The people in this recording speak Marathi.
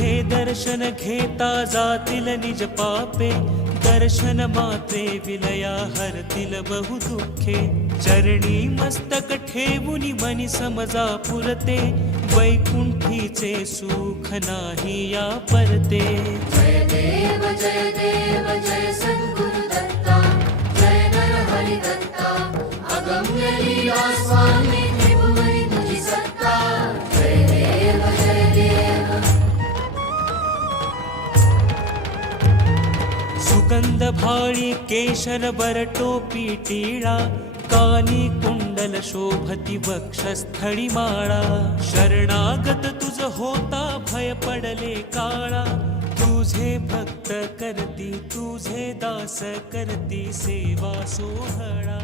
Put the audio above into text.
तुझे दर्शन घेता जातील निज पापे, दर्शन मात्रे विलया हरतील बहु दुःखे. चरणी मस्तक ठेवून मनी समजा पुरते, वैकुंठीचे सुख नाही या परते. जय देव जय सद्गुरु दत्ता, जय नरहरि दत्ता, अगम्य लीला स्वामी त्रिभुवनी तुझी सत्ता. जय देव जय देव. सुगंध भाळी केशर बर टोपी टिळा, कानी कुंडल शोभती वक्षस्थळी माळा. शरणागत तुझ होता भय पडले काळा, तुझे भक्त करती तुझे दास करती सेवा सोहळा.